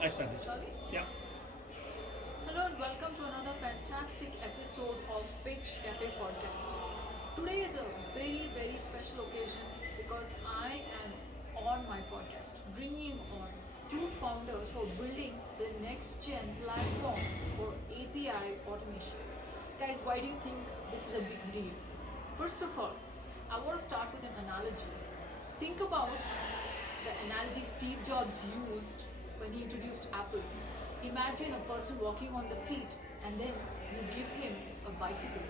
I started. Shall we? Yeah. Hello and welcome to another fantastic episode of Pitch Cafe podcast. Today is a very special occasion because I am on my podcast bringing on two founders who are building the next gen platform for API automation. Guys, why do you think this is a big deal? First of all, I want to start with an analogy. Think about the analogy Steve Jobs used when he introduced Apple. Imagine a person walking on the feet and then you give him a bicycle.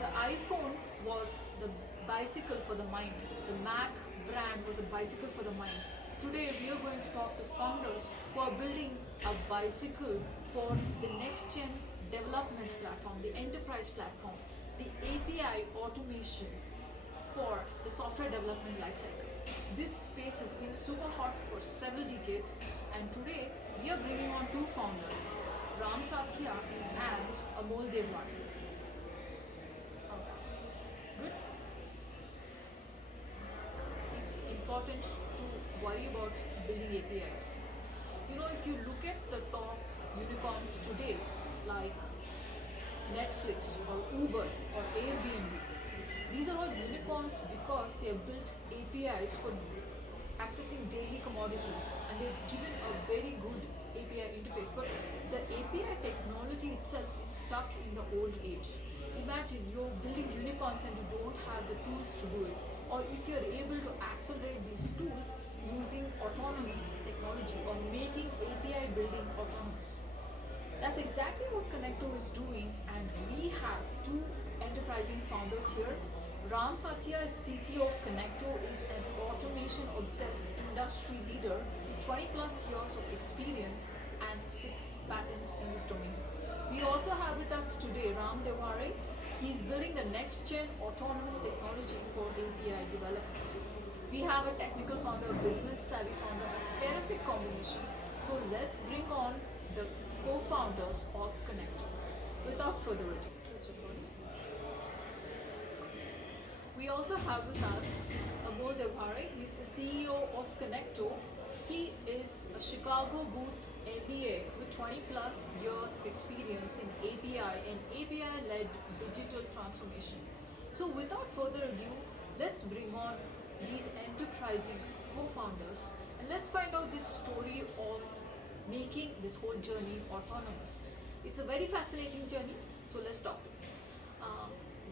The iPhone was the bicycle for the mind. The Mac brand was a bicycle for the mind. Today we are going to talk to founders who are building a bicycle for the next gen development platform, the enterprise platform, the API automation for the software development lifecycle. This space has been super hot for several decades, and today we are bringing on two founders, Ram Sathya and Amol Devwani. How's that? Good? It's important to worry about building APIs. You know, if you look at the top unicorns today, like Netflix or Uber or Airbnb, these are all unicorns because they have built APIs for accessing daily commodities and they've given a very good API interface. But the API technology itself is stuck in the old age. Imagine you're building unicorns and you don't have the tools to do it. Or if you're able to accelerate these tools using autonomous technology or making API building autonomous. That's exactly what Connecto is doing, and we have two enterprising founders here. Ram Satya is CTO of Connecto, is an automation obsessed industry leader with 20 plus years of experience and 6 patents in this domain. We also have with us today Ram Devare. He's building the next gen autonomous technology for API development. We have a technical founder, a business savvy founder, a terrific combination. So let's bring on the co-founders of Connecto. Without further ado, we also have with us Amol Devare. He's the CEO of Connecto. He is a Chicago Booth MBA with 20 plus years of experience in API and API led digital transformation. So, without further ado, let's bring on these enterprising co founders and let's find out this story of making this whole journey autonomous. It's a very fascinating journey, so let's talk to them.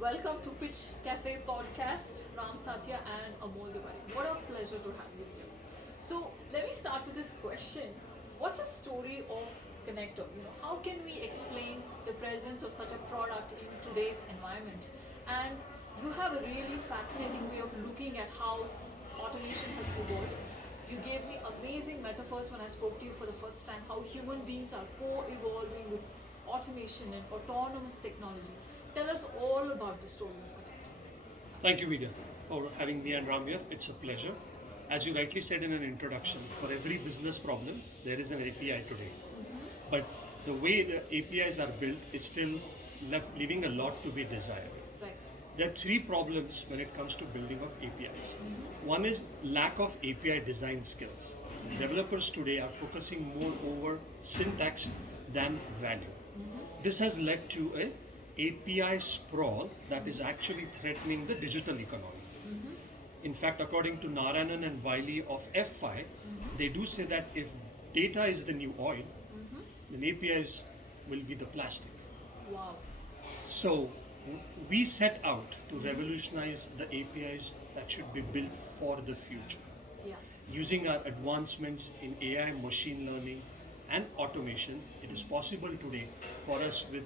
Welcome to Pitch Cafe podcast, Ram Satya and Amol Devare. What a pleasure to have you here. So let me start with this question. What's the story of Connecto? You know, how can we explain the presence of such a product in today's environment? And you have a really fascinating way of looking at how automation has evolved. You gave me amazing metaphors when I spoke to you for the first time, how human beings are co-evolving with automation and autonomous technology. Tell us all about the story of Connect. Thank you, Vidya, for having me and Ram here. It's a pleasure. As you rightly said in an introduction, for every business problem, there is an API today. But the way the APIs are built is still leaving a lot to be desired. Right. There are three problems when it comes to building of APIs. One is lack of API design skills. So developers today are focusing more over syntax than value. This has led to a API sprawl that is actually threatening the digital economy. In fact, according to Narayanan and Wiley of F5, they do say that if data is the new oil, then APIs will be the plastic. Wow. So we set out to revolutionize the APIs that should be built for the future. Yeah. Using our advancements in AI, machine learning, and automation, it is possible today for us with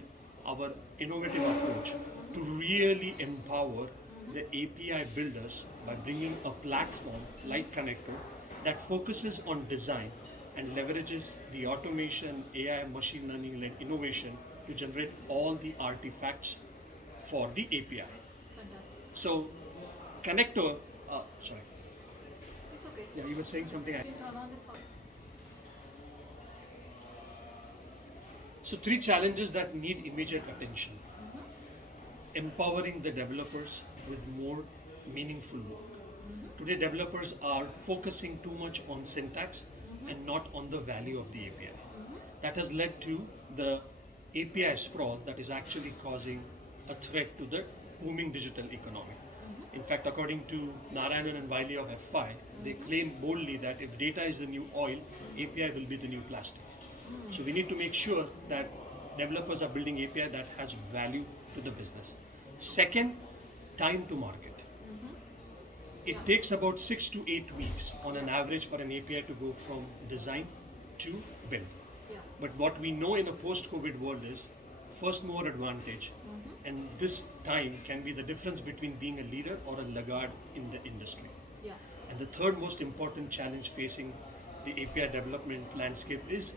our innovative approach to really empower the API builders by bringing a platform like Connector that focuses on design and leverages the automation, AI, machine learning led innovation to generate all the artifacts for the API. Fantastic. So, Connector, sorry, It's okay. yeah, you were saying something. You can turn on this on. So, three challenges that need immediate attention. Empowering the developers with more meaningful work. Today, developers are focusing too much on syntax and not on the value of the API. That has led to the API sprawl that is actually causing a threat to the booming digital economy. In fact, according to Narayanan and Wiley of F5, they claim boldly that if data is the new oil, API will be the new plastic. So we need to make sure that developers are building API that has value to the business. Second, time to market. It takes about 6 to 8 weeks on an average for an API to go from design to build. Yeah. But what we know in a post-COVID world is first mover advantage, and this time can be the difference between being a leader or a laggard in the industry. Yeah. And the third most important challenge facing the API development landscape is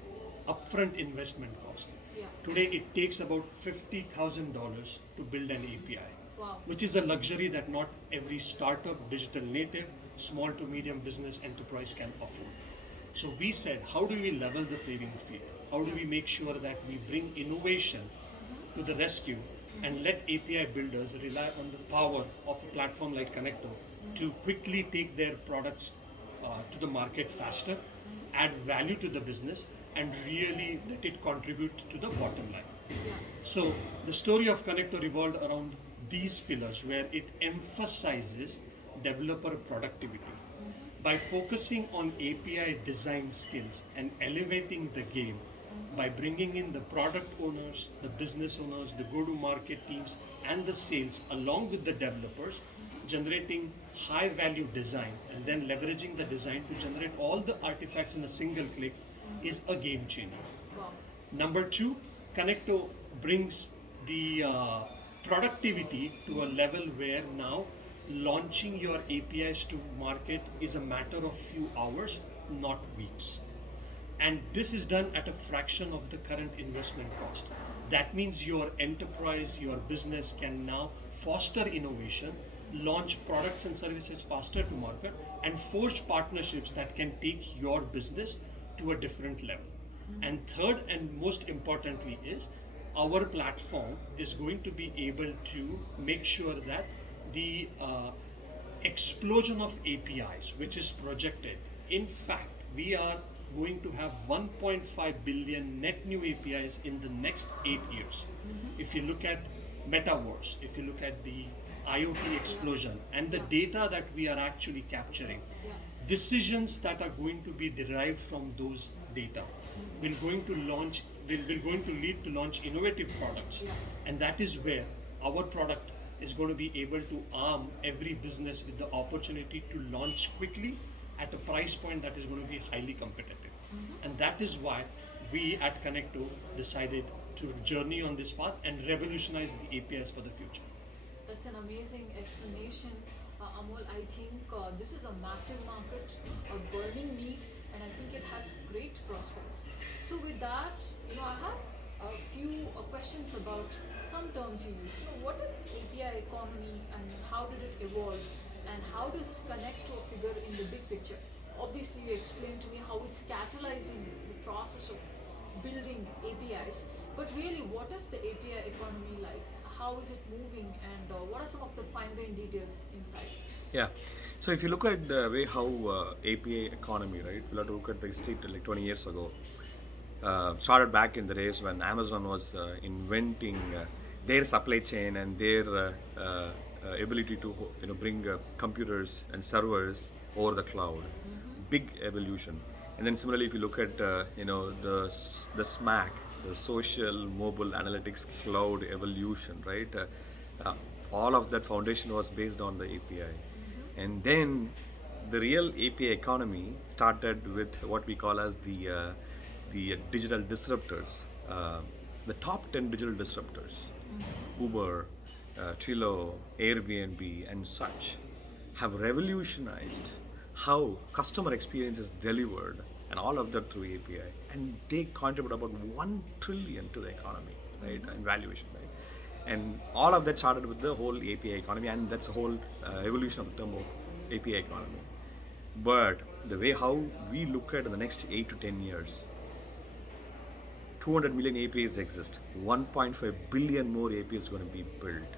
upfront investment cost. Yeah. Today it takes about $50,000 to build an API, Wow. which is a luxury that not every startup, digital native, small to medium business enterprise can afford. So we said, how do we level the playing field? How do we make sure that we bring innovation to the rescue and let API builders rely on the power of a platform like Connecto to quickly take their products to the market faster, add value to the business, and really let it contribute to the bottom line. Yeah. So the story of Connecto revolved around these pillars where it emphasizes developer productivity. By focusing on API design skills and elevating the game, by bringing in the product owners, the business owners, the go-to-market teams, and the sales along with the developers, generating high-value design and then leveraging the design to generate all the artifacts in a single click is a game changer. Wow. Number two, Connecto brings the productivity to a level where now launching your APIs to market is a matter of few hours, not weeks. And this is done at a fraction of the current investment cost. That means your enterprise, your business can now foster innovation, launch products and services faster to market, and forge partnerships that can take your business to a different level. And third and most importantly is our platform is going to be able to make sure that the explosion of APIs, which is projected, in fact, we are going to have 1.5 billion net new APIs in the next 8 years. If you look at metaverse, if you look at the IoT explosion and the data that we are actually capturing, Yeah. decisions that are going to be derived from those data will going to lead to launch innovative products. Yeah. And that is where our product is going to be able to arm every business with the opportunity to launch quickly at a price point that is going to be highly competitive. And that is why we at Connecto decided to journey on this path and revolutionize the APIs for the future. That's an amazing explanation, Amol. I think this is a massive market, a burning need, and I think it has great prospects. So with that, I have a few questions about some terms you use. What is API economy and how did it evolve, and how does Connecto figure in the big picture? Obviously, you explained to me how it's catalyzing the process of building APIs, but really, what is the API economy like? How is it moving, and what are some of the fine-grained details inside? Yeah. So if you look at the way how API economy, right? We'll have to look at the state like 20 years ago. Started back in the days when Amazon was inventing their supply chain and their ability to bring computers and servers over the cloud. Big evolution. And then similarly, if you look at the SMAC, the social mobile analytics cloud evolution, right? All of that foundation was based on the API. And then the real API economy started with what we call as the digital disruptors. The top 10 digital disruptors, Uber, Twilio, Airbnb, and such, have revolutionized how customer experience is delivered, and all of that through API. And they contribute about 1 trillion to the economy, right? And valuation, right? And all of that started with the whole API economy, and that's the whole evolution of the term of API economy. But the way how we look at in the next 8 to 10 years, 200 million APIs exist. 1.5 billion more APIs are going to be built.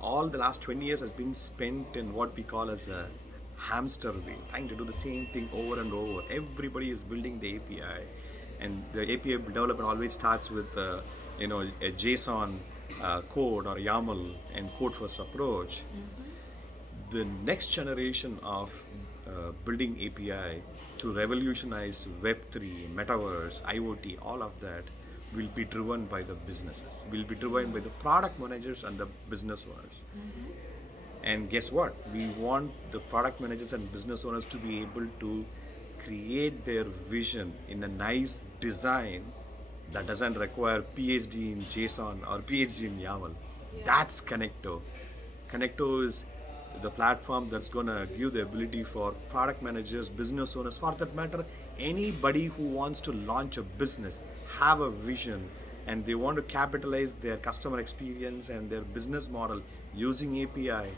All the last 20 years has been spent in what we call as hamster wheel, trying to do the same thing over and over. Everybody is building the API, and the API development always starts with a JSON code or YAML and code first approach. The next generation of building API to revolutionize Web3, Metaverse, IoT, all of that will be driven by the businesses, will be driven by the product managers and the business owners. And guess what? We want the product managers and business owners to be able to create their vision in a nice design that doesn't require PhD in JSON or PhD in YAML. That's Connecto. Connecto is the platform that's going to give the ability for product managers, business owners, for that matter, anybody who wants to launch a business, have a vision, and they want to capitalize their customer experience and their business model using API.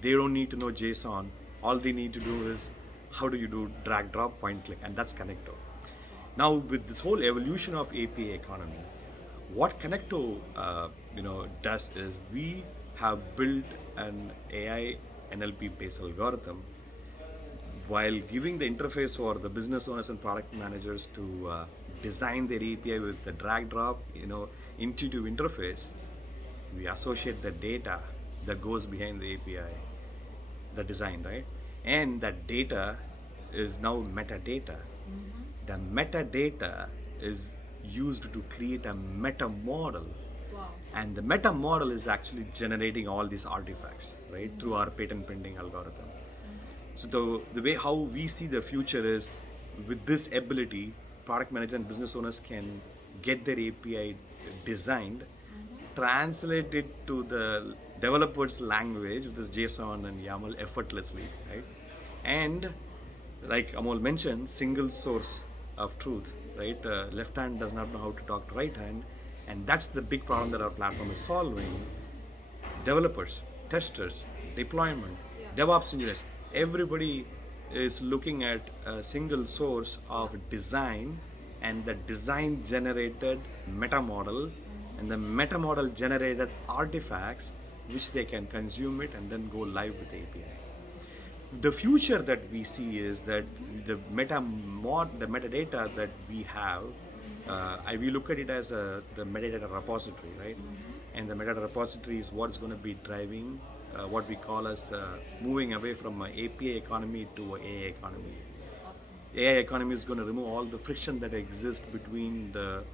They don't need to know JSON. All they need to do is how do you do drag, drop, point, click, and that's Connecto. Now, with this whole evolution of API economy, what Connecto does is we have built an AI NLP based algorithm while giving the interface for the business owners and product managers to design their API with the drag drop, intuitive interface. We associate the data that goes behind the API, the design, right? And that data is now metadata. The metadata is used to create a meta model. Wow. And the meta model is actually generating all these artifacts, right, through our patent pending algorithm. So the way how we see the future is with this ability, product managers and business owners can get their API designed, translate it to the developer's language, which is JSON and YAML effortlessly, right? And like Amol mentioned, single source of truth, right? Left hand does not know how to talk to right hand, and that's the big problem that our platform is solving. Developers, testers, deployment, DevOps engineers, everybody is looking at a single source of design and the design generated meta model and the meta model generated artifacts which they can consume it and then go live with the API. The future that we see is that the metadata that we have, we look at it as the metadata repository, right? And the metadata repository is what's going to be driving what we call as moving away from an API economy to an AI economy. Awesome. AI economy is going to remove all the friction that exists between the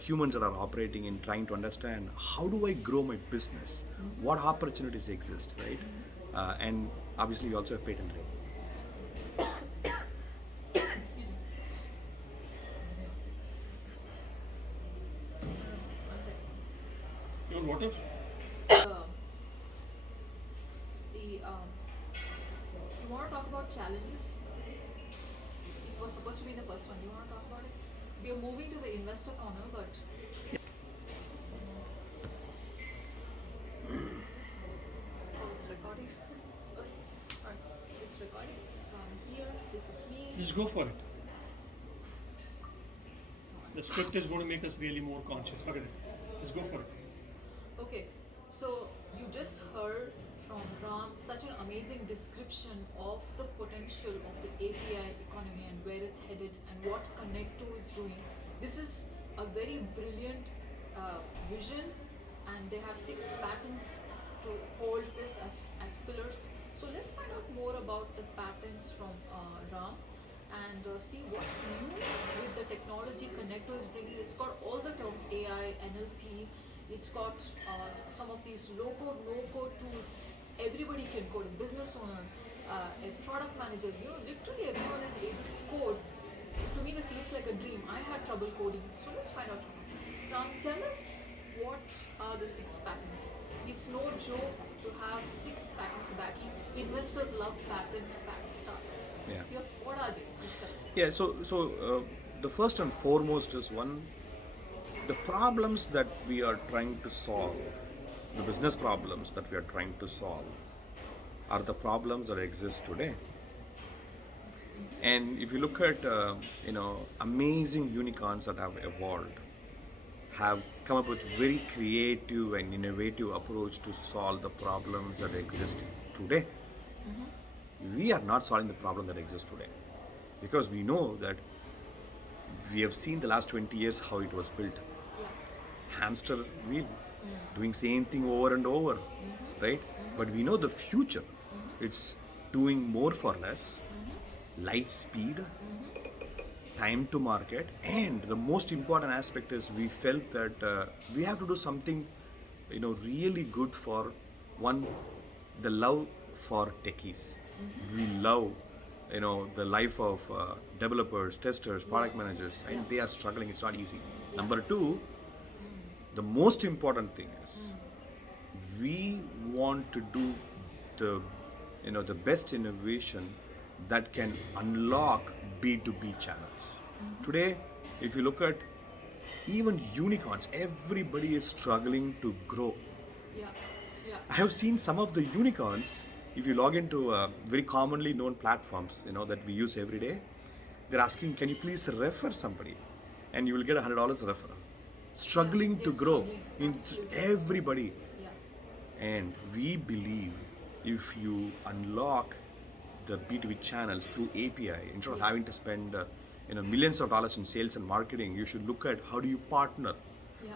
humans that are operating in trying to understand how do I grow my business, what opportunities exist, right? And obviously we also have patent right. Excuse me. One second. You want water? You want to talk about challenges? It was supposed to be in the first one. You want to talk about it? We are moving to the investor corner, but oh, it's recording. Okay. Alright, it's recording. So I'm here. This is me. Just go for it. The script is going to make us really more conscious. Look at it. Just go for it. Okay, so you just heard from Ram such an amazing description of the potential of the API economy and where it's headed and what Connecto is doing. This is a very brilliant vision, and they have 6 patents to hold this as pillars. So let's find out more about the patents from Ram and see what's new with the technology Connecto is bringing. It's got all the terms AI, NLP. It's got some of these low-code, no-code tools. Everybody can code. A business owner, a product manager, literally everyone is able to code. To me, this looks like a dream. I had trouble coding. So let's find out. Now, tell us what are the 6 patents. It's no joke to have 6 patents backing. Investors love patent-backed startups. Yeah. What are they? Just tell me. Yeah, so the first and foremost is one, the problems that we are trying to solve, the business problems that we are trying to solve are the problems that exist today. And if you look at amazing unicorns that have evolved, have come up with very creative and innovative approach to solve the problems that exist today. we are not solving the problem that exists today. Because we know that we have seen the last 20 years how it was built. Yeah. Hamster wheel, doing same thing over and over, right? But we know the future. It's doing more for less, light speed, time to market, and the most important aspect is we felt that we have to do something, really good for one, the love for techies. We love, the life of developers, testers, product managers, and they are struggling. It's not easy. Number two, the most important thing is we want to do the the best innovation that can unlock B2B channels. Today, if you look at even unicorns, everybody is struggling to grow. Yeah. Yeah. I have seen some of the unicorns. If you log into very commonly known platforms, that we use every day, they're asking, "Can you please refer somebody?" And you will get $100 referral. Struggling to they're grow struggling. in Absolutely. everybody, Yeah. and we believe if you unlock the B2B channels through API, instead of having to spend millions of dollars in sales and marketing, you should look at how do you partner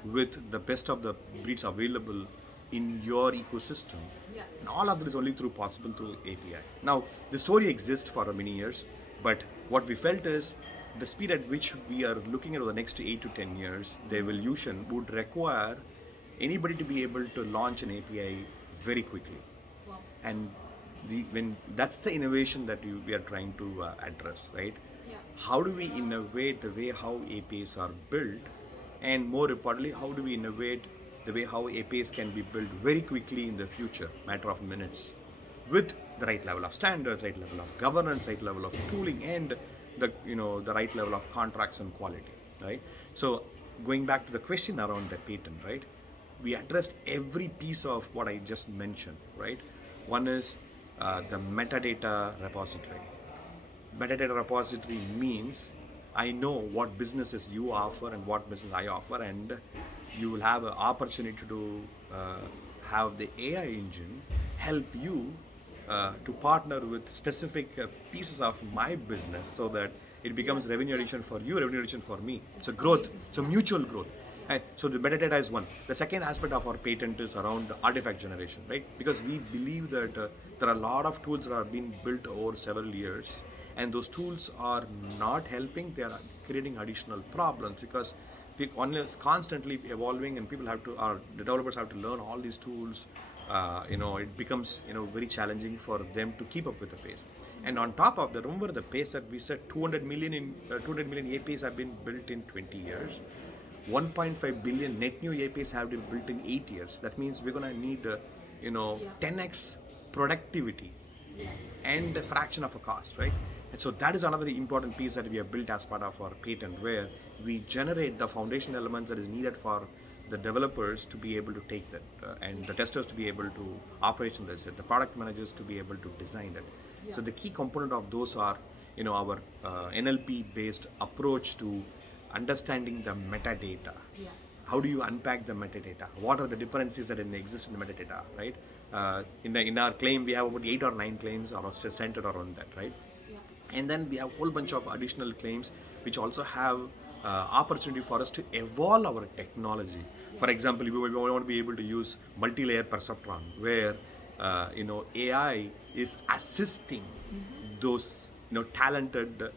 with the best of the breeds available in your ecosystem. Yeah. And all of it is only possible through API. Now, the story exists for many years, but what we felt is the speed at which we are looking at over the next 8 to 10 years, the evolution would require anybody to be able to launch an API very quickly. Wow. And when that's the innovation that we are trying to address, right? Yeah. How do we innovate the way how APIs are built, and more importantly, how do we innovate the way how APIs can be built very quickly in the future, matter of minutes, with the right level of standards, right level of governance, right level of tooling, and the right level of contracts and quality, right? So going back to the question around the patent, right? We addressed every piece of what I just mentioned, right? One is the metadata repository. Metadata repository means I know what businesses you offer and what business I offer, and you will have an opportunity to have the AI engine help you to partner with specific pieces of my business so that it becomes revenue addition for you, revenue addition for me. It's a growth, amazing. it's a mutual growth. And so the metadata is one. The second aspect of our patent is around artifact generation, right? Because we believe that there are a lot of tools that are being built over several years, and those tools are not helping. They are creating additional problems because one is constantly evolving, and the developers have to learn all these tools. It becomes very challenging for them to keep up with the pace. And on top of that, remember the pace that we said 200 million APIs have been built in 20 years. 1.5 billion net new APIs have been built in 8 years. That means we're gonna need 10x productivity and a fraction of a cost, right? And so that is another important piece that we have built as part of our patent, where we generate the foundation elements that is needed for the developers to be able to take that, and the testers to be able to operationalize it, the product managers to be able to design it. So the key component of those are, our NLP-based approach to understanding the metadata. Yeah. How do you unpack the metadata? What are the differences that exist in the metadata, right? In our claim, we have about 8 or 9 claims are centered around that, right? Yeah. And then we have a whole bunch of additional claims which also have opportunity for us to evolve our technology. For example, we want to be able to use multi-layer perceptron, where AI is assisting those talented,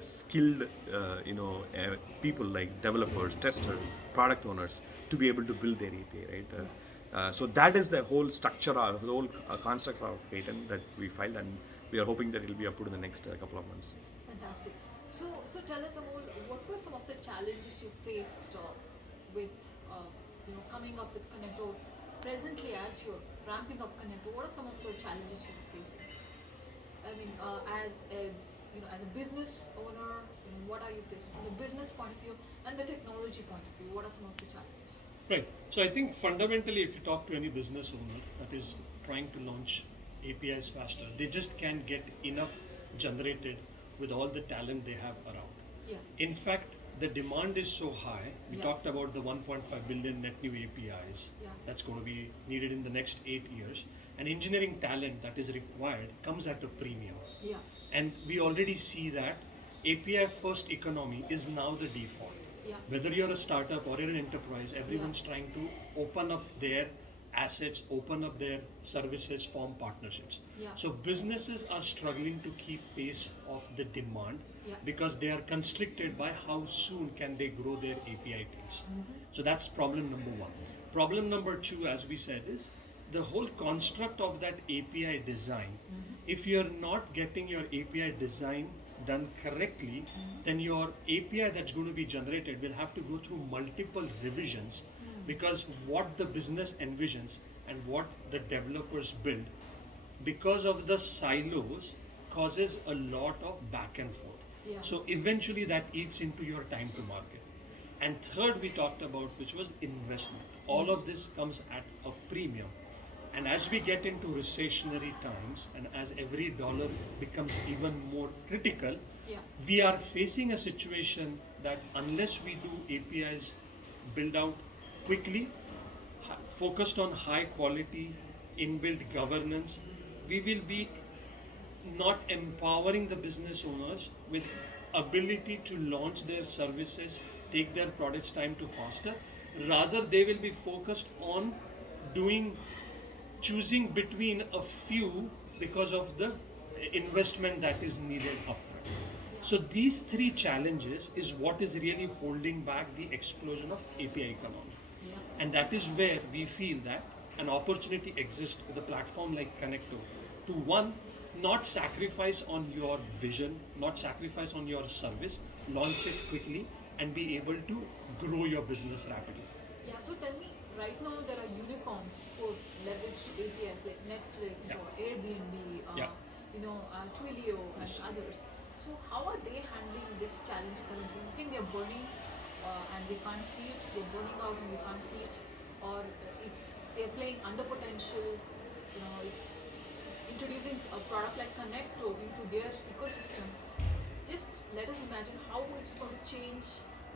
skilled, people like developers, testers, product owners to be able to build their API, right? So that is the whole structure, the whole construct of patent that we filed, and we are hoping that it will be approved in the next couple of months. Fantastic. So tell us, Amol, what were some of the challenges you faced with coming up with Connector? Presently, as you're ramping up Connector, what are some of the challenges you're facing? I mean, as a business owner, what are you facing from the business point of view and the technology point of view? What are some of the challenges? Right. So I think fundamentally, if you talk to any business owner that is trying to launch APIs faster, they just can't get enough generated with all the talent they have around. Yeah. In fact, the demand is so high. We Yeah. talked about the 1.5 billion net new APIs Yeah. that's going to be needed in the next 8 years. And engineering talent that is required comes at a premium. Yeah. And we already see that API first economy is now the default. Yeah. Whether you're a startup or you're an enterprise, everyone's trying to open up their assets, open up their services, form partnerships. Yeah. So businesses are struggling to keep pace of the demand Yeah. because they are constricted by how soon can they grow their API teams. So that's problem number one. Problem number two, as we said, is the whole construct of that API design. If you're not getting your API design done correctly, then your API that's going to be generated will have to go through multiple revisions because what the business envisions and what the developers build, because of the silos, causes a lot of back and forth. Yeah. So eventually that eats into your time to market. And third, we talked about, which was investment. All of this comes at a premium. And as we get into recessionary times and as every dollar becomes even more critical, Yeah. we are facing a situation that unless we do APIs build out quickly, focused on high quality inbuilt governance, we will be not empowering the business owners with ability to launch their services, take their products time to faster. Rather, they will be focused on doing choosing between a few because of the investment that is needed upfront. So these three challenges is what is really holding back the explosion of API economy. Yeah. And that is where we feel that an opportunity exists with a platform like Connecto to one, not sacrifice on your vision, not sacrifice on your service, launch it quickly and be able to grow your business rapidly. Yeah, so tell me, right now there are unicorns who leverage APIs like Netflix Yeah. or Airbnb, Yeah. Twilio and Yes. others. So how are they handling this challenge currently? You think they're burning and we can't see it? They're burning out and we can't see it, or they're playing under potential? It's introducing a product like Connecto into their ecosystem. Just let us imagine how it's going to change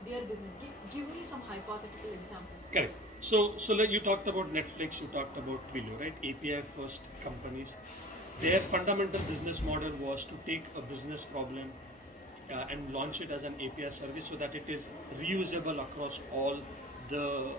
their business. Give me some hypothetical example. Correct. So like you talked about Netflix, you talked about Twilio, right? API first companies. Their fundamental business model was to take a business problem and launch it as an API service so that it is reusable across all the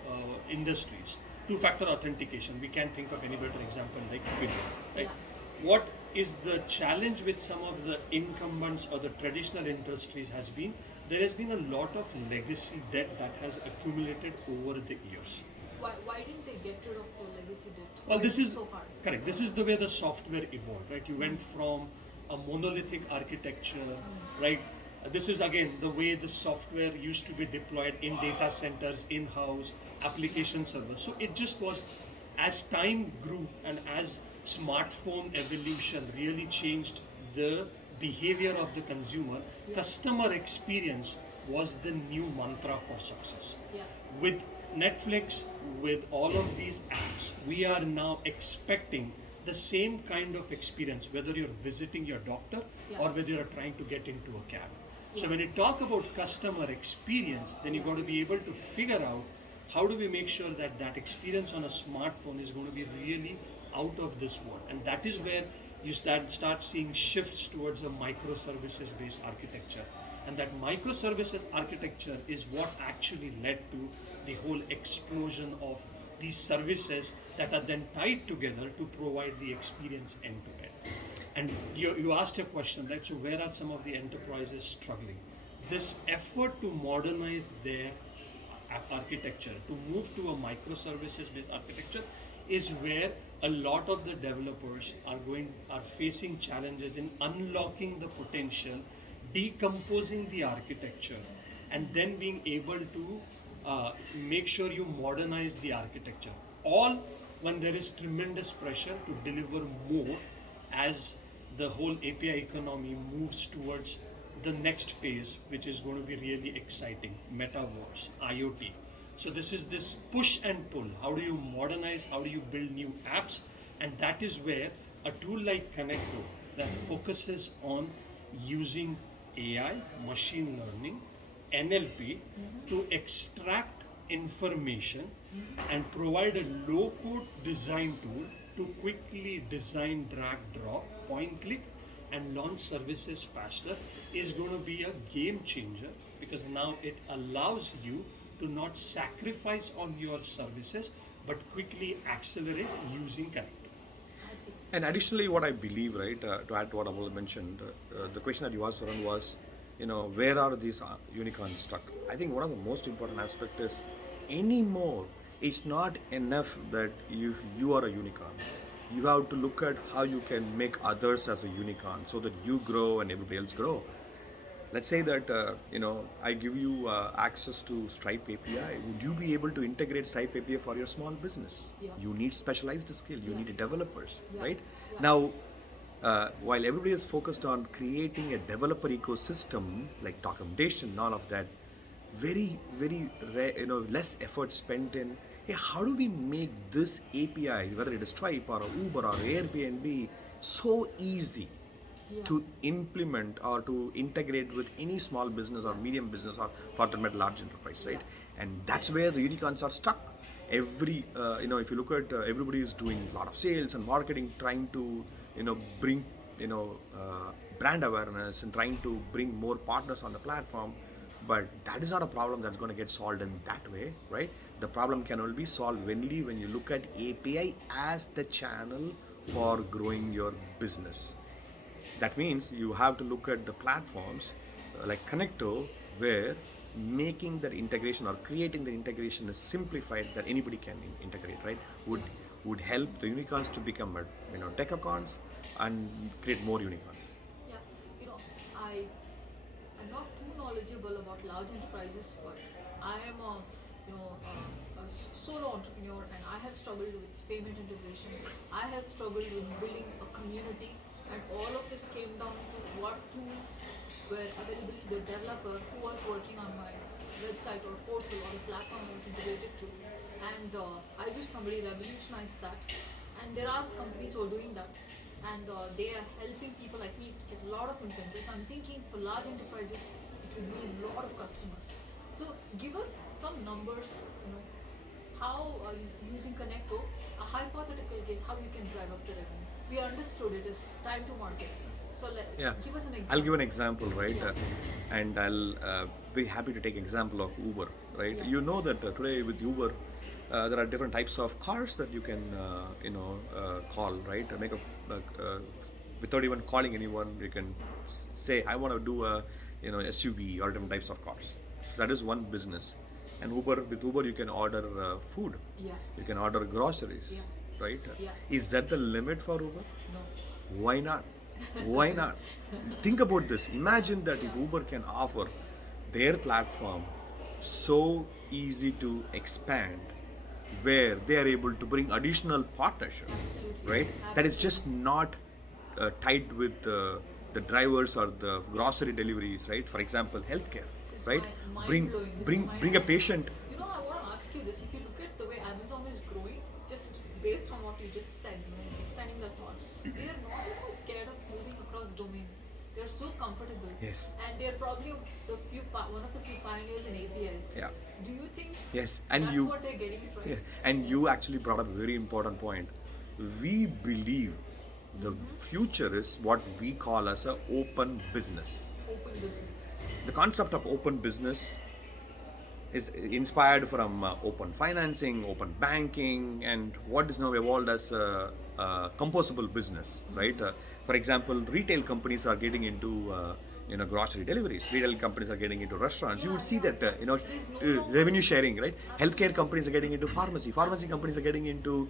industries. Two-factor authentication. We can't think of any better example like Twilio, right? Yeah. What is the challenge with some of the incumbents or the traditional industries has been there has been a lot of legacy debt that has accumulated over the years. Why didn't they get rid of the legacy debt? Well, Why this is so hard? correct. This is the way the software evolved, right? You went from a monolithic architecture, right? This is again the way the software used to be deployed in data centers, in-house, application servers. So it just was, as time grew and as smartphone evolution really changed the behavior of the consumer, customer experience was the new mantra for success. Yeah. With Netflix, with all of these apps, we are now expecting the same kind of experience, whether you're visiting your doctor Yeah. or whether you're trying to get into a cab. So Yeah. when you talk about customer experience, then you've got to be able to figure out how do we make sure that that experience on a smartphone is going to be really out of this world. And that is where you start seeing shifts towards a microservices based architecture. And that microservices architecture is what actually led to the whole explosion of these services that are then tied together to provide the experience end to end. And you asked a question, right? So where are some of the enterprises struggling? This effort to modernize their architecture, to move to a microservices based architecture, is where a lot of the developers are facing challenges in unlocking the potential, decomposing the architecture, and then being able to make sure you modernize the architecture. All when there is tremendous pressure to deliver more as the whole API economy moves towards the next phase, which is going to be really exciting, metaverse, IoT. So this is this push and pull. How do you modernize? How do you build new apps? And that is where a tool like Connecto that focuses on using AI, machine learning, NLP to extract information and provide a low code design tool to quickly design, drag, drop, point click, and launch services faster is going to be a game changer, because now it allows you to not sacrifice on your services but quickly accelerate using Connector. I see. And additionally, what I believe, right, to add to what Amol mentioned, the question that you asked, Saran, was, where are these unicorns stuck? I think one of the most important aspects is anymore, it's not enough that you are a unicorn. You have to look at how you can make others as a unicorn so that you grow and everybody else grow. Let's say that I give you access to Stripe API. Would you be able to integrate Stripe API for your small business? Yeah. You need specialized skill. You Yeah. need developers, Yeah. right? Yeah. Now, while everybody is focused on creating a developer ecosystem like documentation and all of that, very less effort spent in, hey, how do we make this API, whether it is Stripe or Uber or Airbnb, so easy to implement or to integrate with any small business or medium business, or for that matter large enterprise, right? And that's where the unicorns are stuck. Every if you look at everybody is doing a lot of sales and marketing, trying to bring brand awareness and trying to bring more partners on the platform, but that is not a problem that's going to get solved in that way, right? The problem can only be solved only when you look at API as the channel for growing your business. That means you have to look at the platforms like Connecto, where making that integration or creating the integration is simplified, that anybody can integrate, right? Would help the unicorns to become decacorns and create more unicorns. Yeah, I'm not too knowledgeable about large enterprises, but I am a solo entrepreneur, and I have struggled with payment integration. I have struggled with building a community, and all of this came down to what tools were available to the developer who was working on my website or portal or the platform I was integrated to. And I wish somebody revolutionized that. And there are companies who are doing that, and they are helping people like me get a lot of influencers. I'm thinking for large enterprises, it would mean a lot of customers. So give us some numbers, how using Connecto, a hypothetical case, how you can drive up the revenue. We understood it is time to market. So give us an example. I'll give an example, right? Yeah. And I'll be happy to take example of Uber, right? Yeah. You know that today with Uber, there are different types of cars that you can, call, right? Without even calling anyone, you can say, I want to do a, SUV or different types of cars. That is one business. And with Uber, you can order food. Yeah. You can order groceries, Yeah. right? Yeah. Is that the limit for Uber? No. Why not? Why not? Think about this. Imagine that if Uber can offer their platform so easy to expand, where they are able to bring additional partnership, Absolutely. right? That is just not tied with the drivers or the grocery deliveries, right? For example, healthcare, This is right? mind-blowing. This is Bring a mind-blowing. patient. I want to ask you this. If you look at the way Amazon is growing, just based on what you just said, extending the thought, they are not at all scared of moving across domains. They are so comfortable. Yes. And they are probably one of the few pioneers in APIs. Yeah. Do you think Yes, and that's you. what they're getting it right? Yeah. And you actually brought up a very important point. We believe the future is what we call as an open business. Open business. The concept of open business is inspired from open financing, open banking, and what is now evolved as a composable business, right? For example, retail companies are getting into grocery deliveries. Retail companies are getting into restaurants. You would see that revenue sharing, right? Healthcare companies are getting into pharmacy. Pharmacy companies are getting into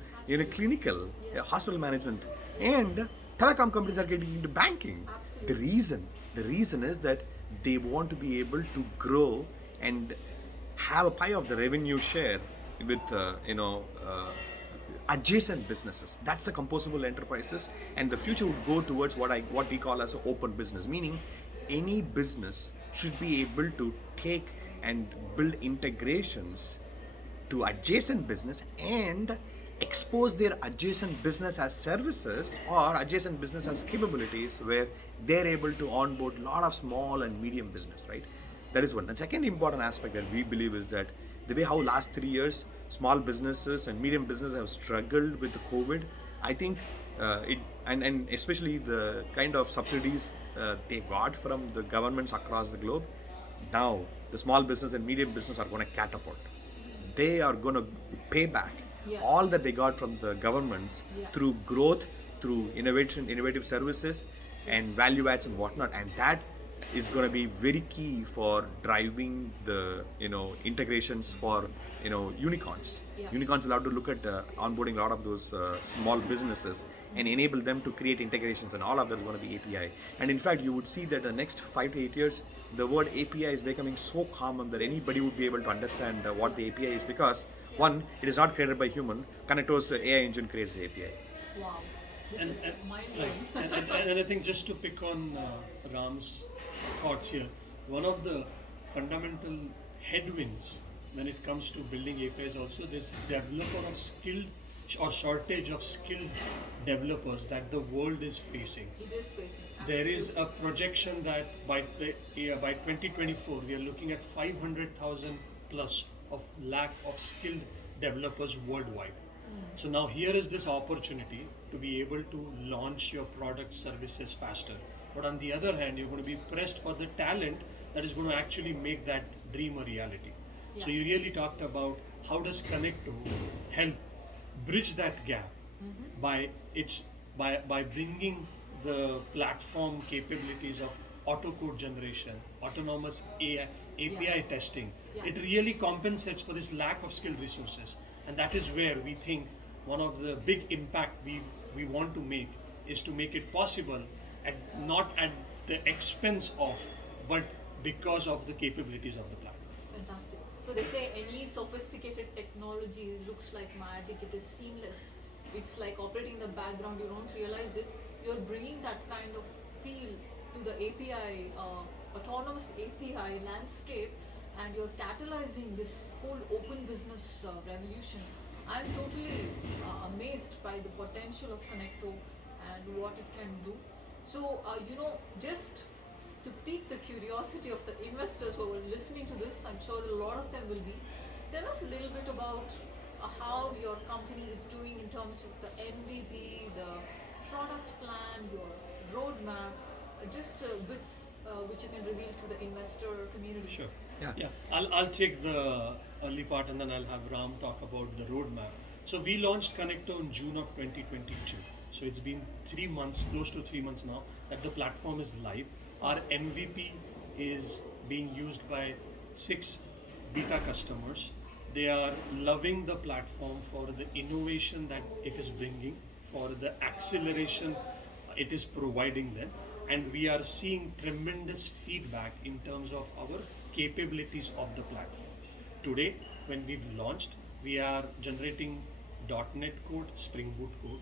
clinical, hospital management, and telecom companies are getting into banking. Absolutely. The reason is that they want to be able to grow and have a pie of the revenue share with adjacent businesses. That's the composable enterprises, and the future would go towards what we call as an open business, meaning any business should be able to take and build integrations to adjacent business and expose their adjacent business as services or adjacent business as capabilities, where they're able to onboard a lot of small and medium business, right? That is one. The second important aspect that we believe is that the way how last 3 years small businesses and medium businesses have struggled with the COVID, I think it and especially the kind of subsidies they got from the governments across the globe. Now the small business and medium business are going to catapult. They are going to pay back Yeah. all that they got from the governments Yeah. through growth, through innovative services, and value adds and whatnot, and that is going to be very key for driving the integrations for unicorns. Yeah. Unicorns will have to look at onboarding a lot of those small businesses and enable them to create integrations, and all of that is going to be API. And in fact, you would see that the next 5 to 8 years, the word API is becoming so common that anybody would be able to understand what the API is, because one, it is not created by human. Connector's AI engine creates the API. Wow. This And, is and, mind-blowing. and I think just to pick on Ram's thoughts here, one of the fundamental headwinds when it comes to building APIs also this developer of skilled or shortage of skilled developers that the world is facing. It is facing. There is absolutely. a projection that by 2024 we are looking at 500,000 plus of lack of skilled developers worldwide. So now here is this opportunity to be able to launch your product services faster. But on the other hand, you're going to be pressed for the talent that is going to actually make that dream a reality. So Yeah. you really talked about how does Connecto help bridge that gap by its by bringing the platform capabilities of auto code generation, autonomous API Yeah. testing. Yeah. It really compensates for this lack of skilled resources, and that is where we think one of the big impact we want to make is to make it possible at not at the expense of, but because of the capabilities of the platform. Fantastic. So they say any sophisticated technology looks like magic. It is seamless. It's like operating in the background. You don't realize it. You're bringing that kind of feel to the API, autonomous API landscape, and you're catalyzing this whole open business revolution. I'm totally amazed by the potential of Connecto and what it can do. So, just to pique the curiosity of the investors who are listening to this, I'm sure a lot of them will be. Tell us a little bit about how your company is doing in terms of the MVP, the product plan, your roadmap, just bits which you can reveal to the investor community. Sure. Yeah. I'll take the early part and then I'll have Ram talk about the roadmap. So we launched Connecto in June of 2022. So it's been 3 months, close to 3 months now, that the platform is live. Our MVP is being used by 6 beta customers. They are loving the platform for the innovation that it is bringing, for the acceleration it is providing them, and we are seeing tremendous feedback in terms of our capabilities of the platform. Today, when we've launched, we are generating .NET code, Spring Boot code.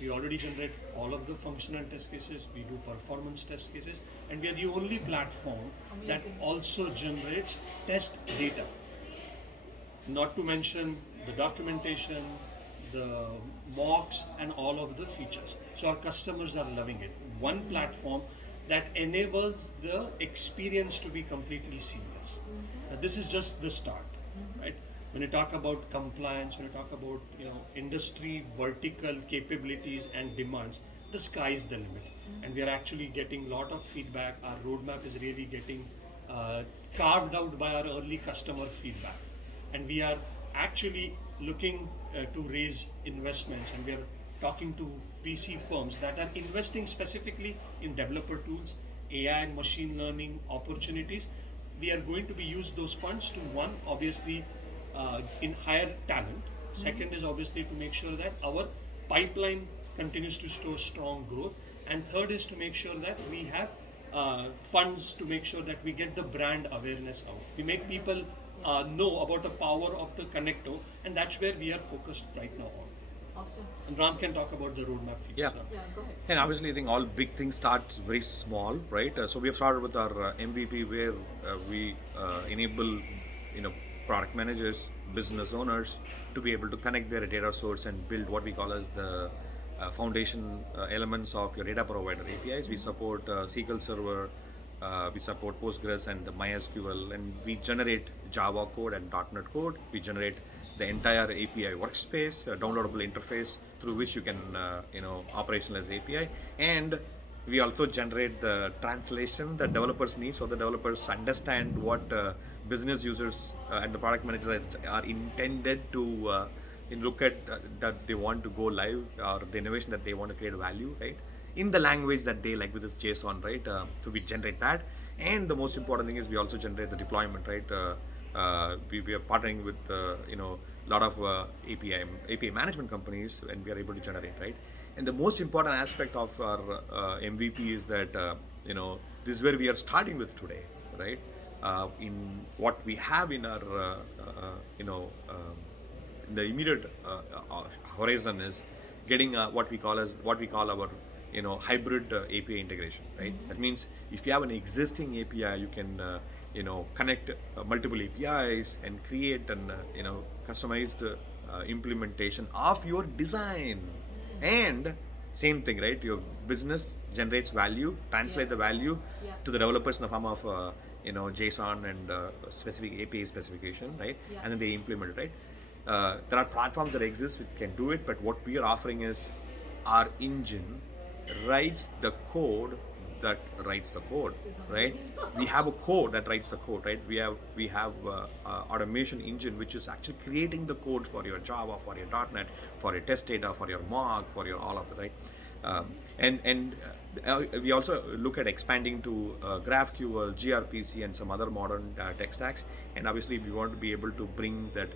We already generate all of the functional test cases, we do performance test cases, and we are the only platform that Amazing. also generates test data. Not to mention the documentation, the mocks, and all of the features. So our customers are loving it. One platform that enables the experience to be completely seamless. Now, this is just the start, right? When you talk about compliance, when you talk about industry vertical capabilities and demands, the sky is the limit, and we are actually getting a lot of feedback. Our roadmap is really getting carved out by our early customer feedback, and we are actually looking to raise investments, and we are talking to VC firms that are investing specifically in developer tools, AI and machine learning opportunities. We are going to be use those funds to, one, obviously in hire talent. Second is obviously to make sure that our pipeline continues to show strong growth, and third is to make sure that we have funds to make sure that we get the brand awareness out. We make people know about the power of the Connecto, and that's where we are focused right now on. Awesome. And Ram can talk about the roadmap features. Yeah. Ram. Yeah, go ahead. And obviously, I think all big things start very small, right? So we have started with our MVP, where we enable, product managers, business owners to be able to connect their data source and build what we call as the foundation elements of your data provider APIs. We support SQL Server, We support Postgres and MySQL, and we generate Java code and .NET code. We generate the entire API workspace, downloadable interface through which you can, operationalize API, and we also generate the translation that developers need, so the developers understand what business users and the product managers are intended to look at, that they want to go live, or the innovation that they want to create value, right? In the language that they like, with this JSON, right? So we generate that, and the most important thing is we also generate the deployment, right? We are partnering with a lot of API management companies, and we are able to generate, right? And the most important aspect of our MVP is that this is where we are starting with today, right? In what we have in our in the immediate horizon is getting what we call our hybrid API integration, right? That means if you have an existing API, you can connect multiple APIs and create an customized implementation of your design. And same thing, right? Your business generates value, translate the value to the developers in the form of JSON and specific API specification, right? And then they implement it, right? There are platforms that exist which can do it, but what we are offering is our engine writes the code that writes the code, right? We have a code that writes the code, right? We have automation engine which is actually creating the code for your Java, for your .NET, for your test data, for your mock, for your all of that, right? We also look at expanding to GraphQL, gRPC, and some other modern tech stacks. And obviously, we want to be able to bring that,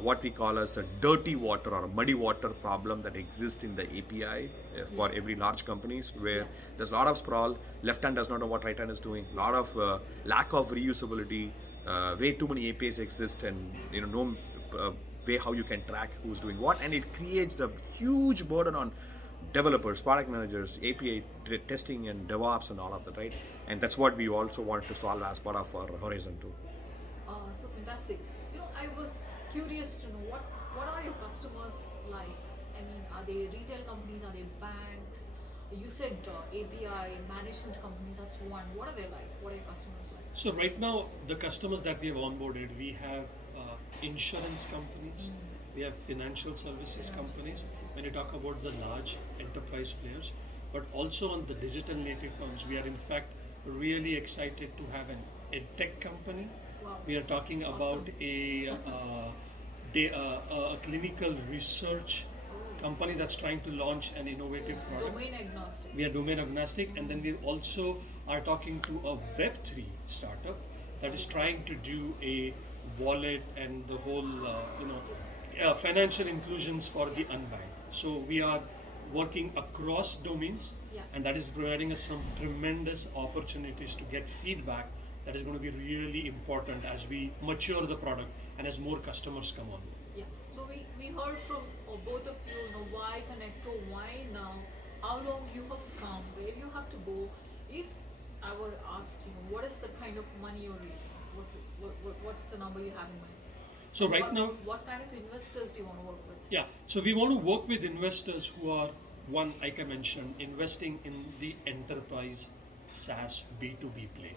what we call as a dirty water or a muddy water problem that exists in the API for every large companies, where there's a lot of sprawl. Left hand does not know what right hand is doing. A lot of lack of reusability. Way too many APIs exist, and no way how you can track who's doing what, and it creates a huge burden on developers, product managers, API testing, and DevOps, and all of that, right? And that's what we also want to solve as part of our Horizon 2. So fantastic. I was curious to know what are your customers like? I mean, are they retail companies? Are they banks? You said API management companies. That's one. What are they like? What are your customers like? So right now, the customers that we have onboarded, we have insurance companies, we have financial services companies. When you talk about the large enterprise players, but also on the digital native firms, we are in fact really excited to have an edtech company. Wow. We are talking about a clinical research company that's trying to launch an innovative product. Domain agnostic. We are domain agnostic, and then we also are talking to a Web3 startup that is trying to do a wallet and the whole financial inclusions for the unbanked. So we are working across domains, and that is providing us some tremendous opportunities to get feedback that is going to be really important as we mature the product and as more customers come on. Yeah. So we heard from both of you, why Connecto, why now, how long you have come, where you have to go. If I were asked, what is the kind of money you're raising? What's the number you have in mind? So right now, what kind of investors do you want to work with? Yeah, so we want to work with investors who are, one, like I mentioned, investing in the enterprise SaaS B2B play.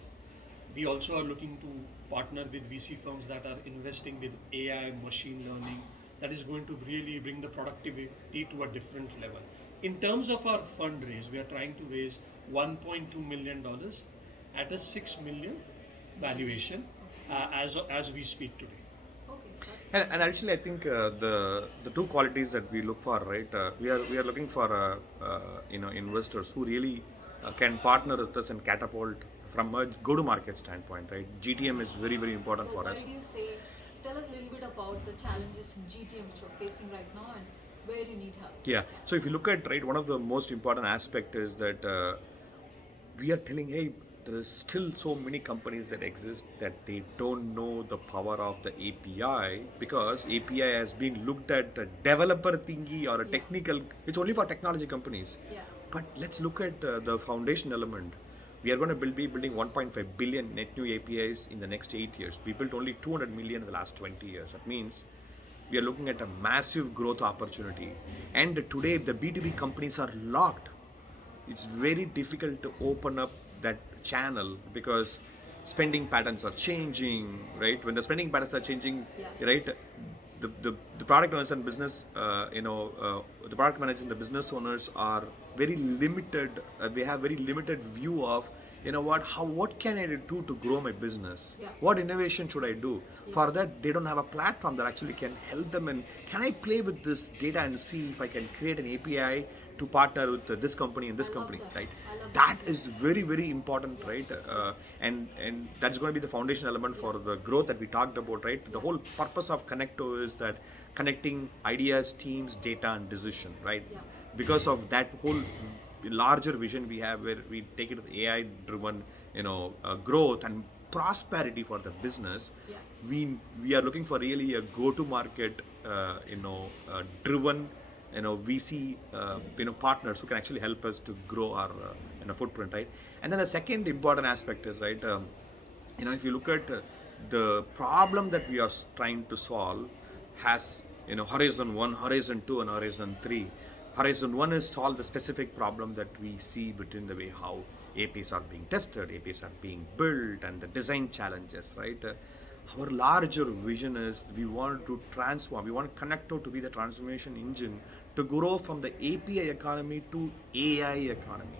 We also are looking to partner with VC firms that are investing with AI, machine learning, that is going to really bring the productivity to a different level. In terms of our fundraise, we are trying to raise $1.2 million at a $6 million valuation as we speak today. And actually, I think the two qualities that we look for, right? We are looking for investors who really can partner with us and catapult from a go-to-market standpoint, right? GTM is very, very important for us. Why did you say? Tell us a little bit about the challenges in GTM which you're facing right now and where you need help. Yeah. So if you look at, right, one of the most important aspect is that we are telling, hey, there is still so many companies that exist that they don't know the power of the API, because API has been looked at a developer thingy or a technical. It's only for technology companies. Yeah. But let's look at the foundation element. We are going to be building 1.5 billion net new APIs in the next 8 years. We built only 200 million in the last 20 years. That means we are looking at a massive growth opportunity. And today the B2B companies are locked. It's very difficult to open up that channel because spending patterns are changing, right? When the spending patterns are changing, Yeah. right? The product owners and business, the product managers and the business owners are very limited. They have very limited view of, what can I do to grow my business? Yeah. What innovation should I do? For that, they don't have a platform that actually can help them. And can I play with this data and see if I can create an API to partner with this company and this I love company, that. right? I love That that. is very, very important, right? And that's going to be the foundation element for the growth that we talked about, right? The whole purpose of Connecto is that connecting ideas, teams, data, and decision, right? Yeah. Because of that whole larger vision we have, where we take it to AI driven, growth and prosperity for the business. Yeah. We are looking for really a go to market, driven, VC, partners who can actually help us to grow our footprint, right? And then the second important aspect is, right, if you look at the problem that we are trying to solve has, horizon 1, horizon 2, and horizon 3. Horizon 1 is solve the specific problem that we see between the way how APIs are being tested, APIs are being built, and the design challenges, right? Our larger vision is we want to transform, we want Connecto to be the transformation engine to grow from the API economy to AI economy.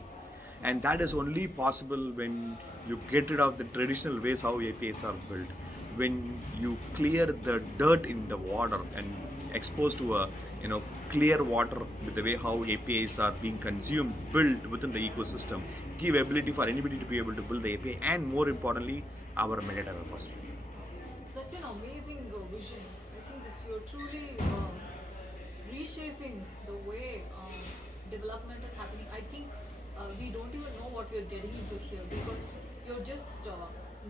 And that is only possible when you get rid of the traditional ways how APIs are built, when you clear the dirt in the water and expose to a clear water with the way how APIs are being consumed, built within the ecosystem, give ability for anybody to be able to build the API, and more importantly, our metadata repository. Such an amazing vision. I think this you're truly reshaping the way development is happening. I think we don't even know what we're getting into here because you're just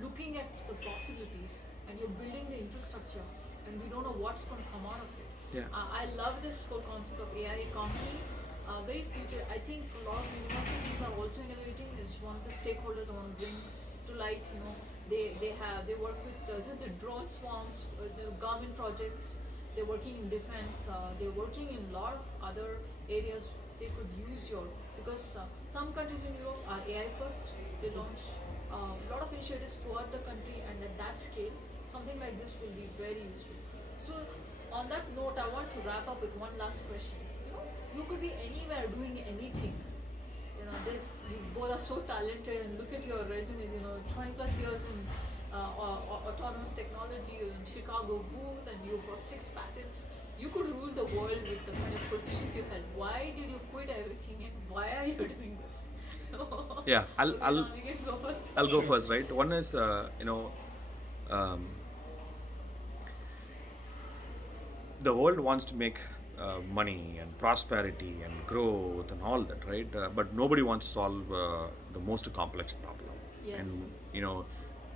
looking at the possibilities and you're building the infrastructure and we don't know what's going to come out of it. Yeah. I love this whole concept of AI economy. Very future. I think a lot of universities are also innovating. Is one of the stakeholders I want to bring to light. They work with the drone swarms, the government projects. They're working in defense. They're working in a lot of other areas. They could use your because some countries in Europe are AI first. They launch a lot of initiatives throughout the country, and at that scale, something like this will be very useful. So, on that note, I want to wrap up with one last question. You could be anywhere doing anything. You both are so talented, and look at your resumes. 20 plus years in autonomous technology in Chicago booth, and you've got 6 patents. You could rule the world with the kind of positions you held. Why did you quit everything, and why are you doing this? So Yeah, you can go first. I'll go first, right? One is, the world wants to make money and prosperity and growth and all that, right? But nobody wants to solve the most complex problem. Yes. And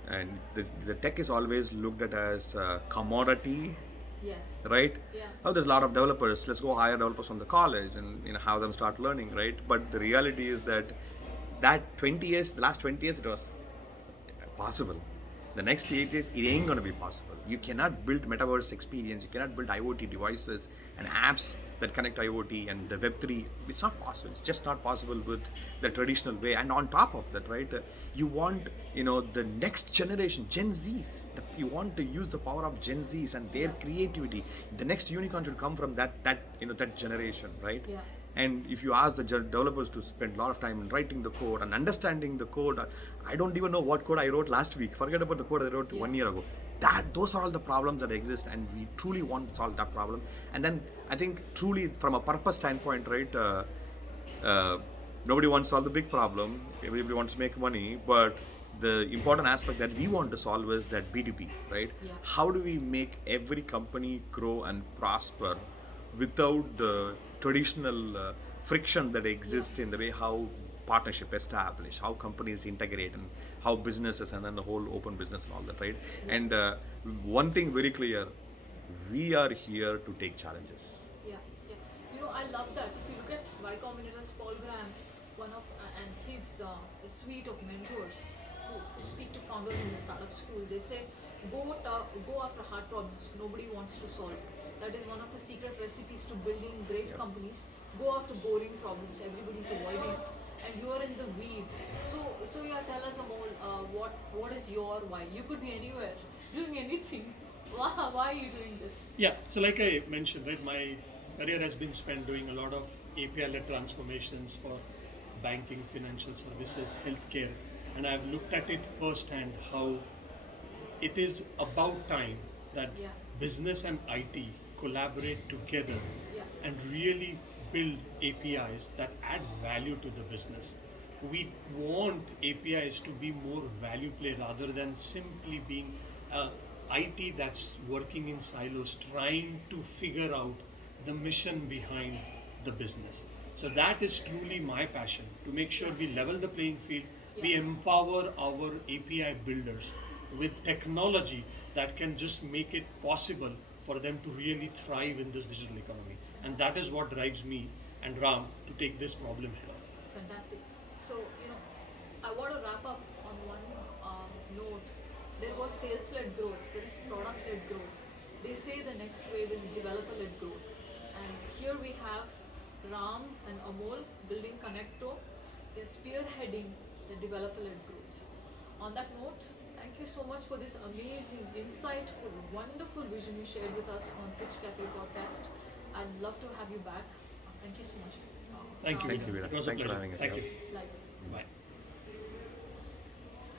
and the tech is always looked at as a commodity, Yes. right? Yeah. Oh, there's a lot of developers. Let's go hire developers from the college and have them start learning, right? But the reality is that the last 20 years, it was possible. The next 8 years, it ain't gonna be possible. You cannot build metaverse experience. You cannot build IoT devices and apps that connect IoT and the Web3. It's not possible. It's just not possible with the traditional way. And on top of that, right, you want the next generation, Gen Zs. You want to use the power of Gen Zs and their creativity. The next unicorn should come from that generation, right? Yeah. And if you ask the developers to spend a lot of time in writing the code and understanding the code, I don't even know what code I wrote last week. Forget about the code I wrote 1 year ago. Those are all the problems that exist, and we truly want to solve that problem. And then I think truly from a purpose standpoint, right, nobody wants to solve the big problem. Everybody wants to make money, but the important aspect that we want to solve is that B2B, right? Yeah. How do we make every company grow and prosper without the traditional friction that exists in the way how partnership establish, how companies integrate, and how businesses, and then the whole open business and all that, right? And one thing very clear, we are here to take challenges. Yeah, yeah. I love that. If you look at Y Combinator's Paul Graham, and his a suite of mentors who speak to founders in the startup school, they say, go after hard problems nobody wants to solve. That is one of the secret recipes to building great companies. Go after boring problems everybody's avoiding. and you are in the weeds. So yeah, tell us, Amol, what is your why? You could be anywhere, doing anything. Why are you doing this? Yeah, so like I mentioned, right, my career has been spent doing a lot of API-led transformations for banking, financial services, healthcare, and I've looked at it firsthand how it is about time that Yeah. business and IT collaborate together Yeah. and really build APIs that add value to the business. We want APIs to be more value play rather than simply being IT that's working in silos, trying to figure out the mission behind the business. So that is truly my passion to make sure we level the playing field, we Yeah. empower our API builders with technology that can just make it possible for them to really thrive in this digital economy. And that is what drives me and Ram to take this problem head on. Fantastic. So, I want to wrap up on one note. There was sales led growth, there is product led growth. They say the next wave is developer led growth. And here we have Ram and Amol building Connecto. They're spearheading the developer led growth. On that note, thank you so much for this amazing, insightful, wonderful vision you shared with us on Pitch Cafe podcast. I'd love to have you back. Thank you so much. Thank you. Thank you, Veena. Veena. It was a Thanks for pleasure. having us Thank here. you. Likewise. Bye.